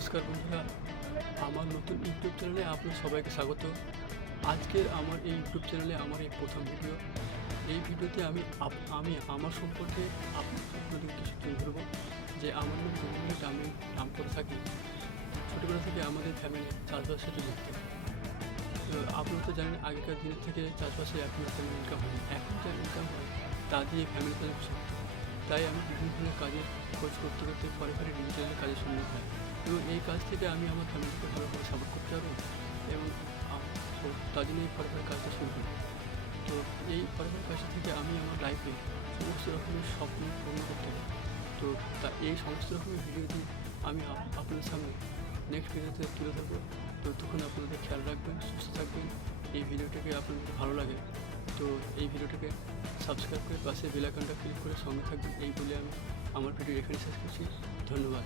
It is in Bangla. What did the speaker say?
নমস্কার বন্ধুরা, আমার নতুন ইউটিউব চ্যানেলে আপনার সবাইকে স্বাগত। আজকের আমার এই ইউটিউব চ্যানেলে আমার এই প্রথম ভিডিও। এই ভিডিওতে আমি আমার সম্পর্কে আপনাদের কিছু তুলে ধরবো। যে আমার নাম রুমিট, আমি নাম করে থাকি। ছোটোবেলা থেকে আমাদের ফ্যামিলি চাষবাসের সাথে যুক্ত। তো আপনারা তো জানেন, আগেকার দিনের থেকে চাষবাসে এখন তেমন ইনকাম হয় না। এখন যা ইনকাম হয় তা দিয়ে ফ্যামিলি তাদের চলতো। তাই আমি বিভিন্ন ধরনের কাজের খোঁজ করতে করতে পরে ডিজিটালের কাজের সন্ধান পাই, এবং এই কাজ থেকে আমি আমার ফ্যামিলিকে ভালোভাবে সাপোর্ট করতে পারবো। এবং তো তার জন্য এই পরে কাজটা শুরু করি। তো এই পরে কাজটা থেকে আমি আমার লাইফে সমস্ত রকমের স্বপ্ন পূরণ করতে পারি। তো এই সমস্ত রকমের ভিডিও দিয়ে আমি আপনাদের সামনে নেক্সট ভিডিওতে তুলে ধরবো। তো তখন আপনাদের খেয়াল রাখবেন, সুস্থ থাকবেন। এই ভিডিওটাকে আপনাদের ভালো লাগে তো এই ভিডিওটাকে সাবস্ক্রাইব করে পাশে বেল আইকনটা ক্লিক করে সঙ্গে থাকবেন। এই বলে আমি আমার ভিডিও এখানে শেষ করছি। ধন্যবাদ।